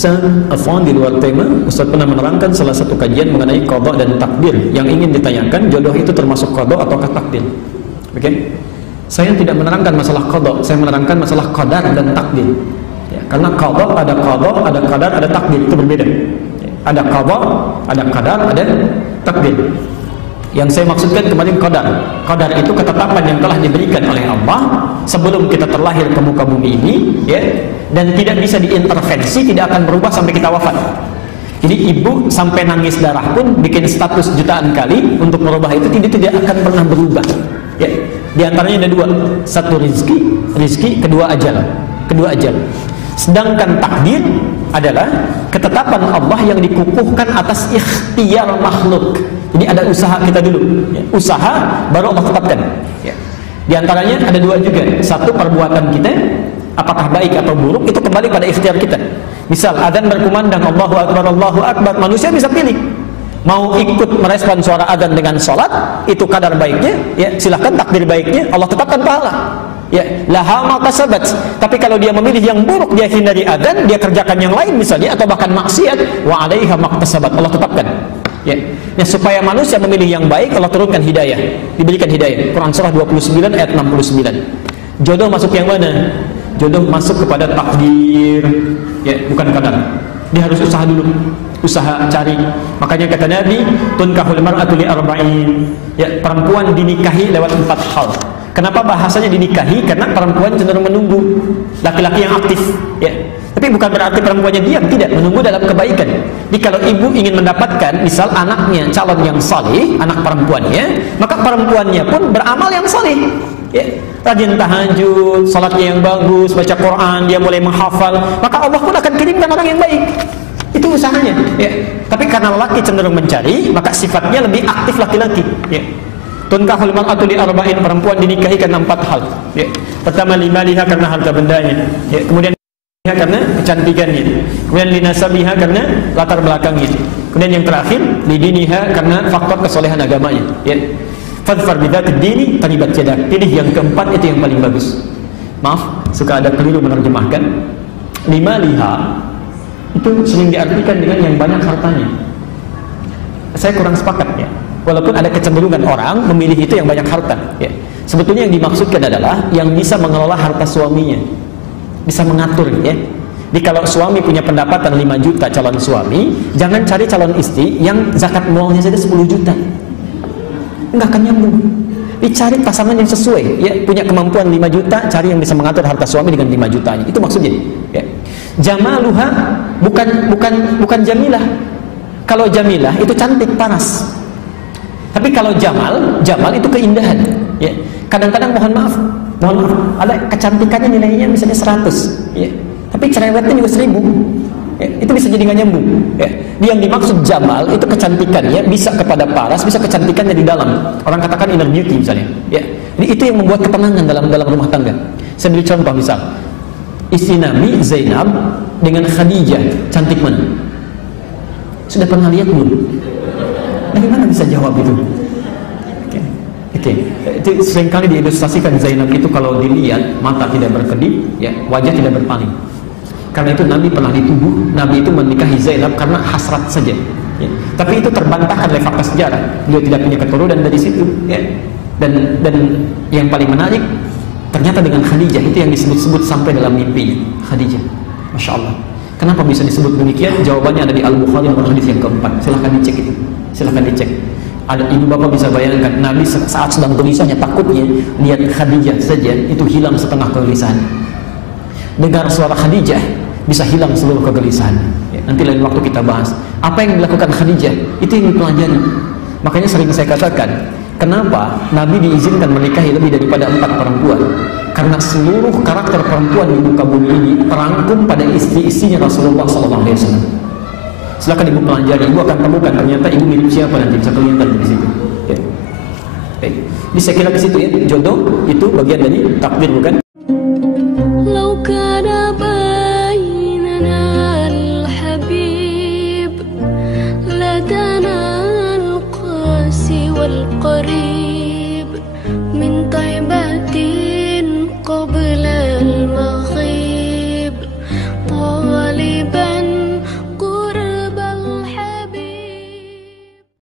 Ustaz Afwan, di luar tema, Ustaz pernah menerangkan salah satu kajian mengenai qada dan takdir. Yang ingin ditanyakan, jodoh itu termasuk qada ataukah takdir? Oke? Saya tidak menerangkan masalah qada, saya menerangkan masalah qadar dan takdir. Ya, karena qada, ada qadar, ada takdir, itu berbeda. Ya, ada qada, ada qadar, ada takdir. Yang saya maksudkan kemarin qadar. Qadar itu ketetapan yang telah diberikan oleh Allah sebelum kita terlahir ke muka bumi ini, ya, dan tidak bisa diintervensi, tidak akan berubah sampai kita wafat. Jadi ibu sampai nangis darah pun bikin status jutaan kali untuk merubah itu tidak akan pernah berubah. Ya, di antaranya ada dua, satu rizki, kedua ajal. Sedangkan takdir adalah ketetapan Allah yang dikukuhkan atas ikhtiar makhluk. Jadi ada usaha kita dulu, ya. Usaha baru Allah tetapkan. Ya. Di antaranya ada dua juga. Satu, perbuatan kita apakah baik atau buruk itu kembali pada ikhtiar kita. Misal adzan berkumandang Allahu Akbar, manusia bisa pilih mau ikut merespon suara adzan dengan sholat, itu kadar baiknya, ya silahkan, takdir baiknya Allah tetapkan pahala. Ya, laha ma kasabat. Tapi kalau dia memilih yang buruk, dia hindari adzan, dia kerjakan yang lain misalnya, atau bahkan maksiat, wa 'alaiha maktasabat, Allah tetapkan. Ya. Ya, supaya manusia memilih yang baik, Allah turunkan hidayah, diberikan hidayah. Quran surah 29 ayat 69. Jodoh masuk yang mana? Jodoh masuk kepada takdir, ya, bukan kadar. Dia harus usaha dulu, usaha cari. Makanya kata Nabi, tunkahul mar'atu li arba'in. Ya, perempuan dinikahi lewat 4 hal. Kenapa bahasanya dinikahi? Karena perempuan cenderung menunggu laki-laki yang aktif, ya. Tapi bukan berarti perempuannya diam, tidak, menunggu dalam kebaikan. Jadi kalau ibu ingin mendapatkan misal anaknya calon yang saleh, anak perempuannya, maka perempuannya pun beramal yang saleh. Ya, rajin tahajud, salatnya yang bagus, baca Quran, dia mulai menghafal, maka Allah pun akan kirimkan orang yang baik. Itu usahanya, ya. Tapi karena laki cenderung mencari, maka sifatnya lebih aktif laki-laki, ya. Tunkahul mar'atu li arba'in, perempuan dinikahi karena 4 hal. Ya. Pertama, limaliha, karena harta bendanya. Ya. Kemudian karena kecantikannya. Kemudian linasabiha, karena latar belakangnya. Kemudian yang terakhir, lidiniha, karena faktor kesolehan agamanya. Ya. Fadfar bidzatid dini taribat yadak. Pilih yang keempat, itu yang paling bagus. Maaf, suka ada keliru menerjemahkan. Limaliha itu sering diartikan dengan yang banyak hartanya. Saya kurang sepakat, ya. Walaupun ada kecenderungan orang memilih itu yang banyak harta, ya. Sebetulnya yang dimaksudkan adalah yang bisa mengelola harta suaminya, bisa mengatur, ya. Jadi kalau suami punya pendapatan 5 juta calon suami, jangan cari calon istri yang zakat mualnya saja 10 juta. Enggak akan nyambung. Dicari pasangan yang sesuai, ya, punya kemampuan 5 juta, cari yang bisa mengatur harta suami dengan 5 jutanya. Itu maksudnya, ya. Jamaluha bukan jamilah. Kalau jamilah itu cantik, paras. Tapi kalau jamal itu keindahan, ya. Kadang-kadang mohon maaf, ada kecantikannya nilainya misalnya 100, ya. Tapi cerewetnya juga 1000. Ya, itu bisa jadi nggak nyambung, ya. Yang dimaksud jamal itu kecantikannya bisa kepada paras, bisa kecantikannya di dalam. Orang katakan inner beauty misalnya, ya. Jadi itu yang membuat ketenangan dalam rumah tangga. Saya beri contoh, misal istri Nabi Zainab dengan Khadijah, cantik mana? Sudah pernah lihat belum? Bagaimana bisa jawab itu? Oke. Itu seringkali diilustrasikan Zainab itu kalau dilihat mata tidak berkedip, ya, wajah tidak berpaling. Karena itu Nabi pernah dituduh, Nabi itu menikahi Zainab karena hasrat saja, ya. Tapi itu terbantahkan oleh fakta sejarah. Beliau tidak punya keturunan dari situ, ya. Dan yang paling menarik, ternyata dengan Khadijah itu yang disebut-sebut sampai dalam mimpinya. Khadijah, Masya Allah. Kenapa bisa disebut demikian? Jawabannya ada di Al-Bukhari nomor hadis yang keempat. Silahkan dicek itu. Silahkan dicek. Ada ibu bapak bisa bayangkan, Nabi saat sedang gelisahnya, takutnya lihat Khadijah saja itu hilang setengah kegelisahan. Dengar suara Khadijah bisa hilang seluruh kegelisahan, ya. Nanti lain waktu kita bahas apa yang dilakukan Khadijah, itu yang dipelajari. Makanya sering saya katakan, kenapa Nabi diizinkan menikahi lebih daripada 4 perempuan? Karena seluruh karakter perempuan di muka bumi ini terangkum pada istri-istrinya Rasulullah SAW. Silakan ibu pelajari, ibu akan temukan ternyata ibu mirip siapa, nanti bisa kelihatan di situ, ya. Baik. Jadi saya kira ke situ, ya, jodoh itu bagian dari takdir, bukan? والقريب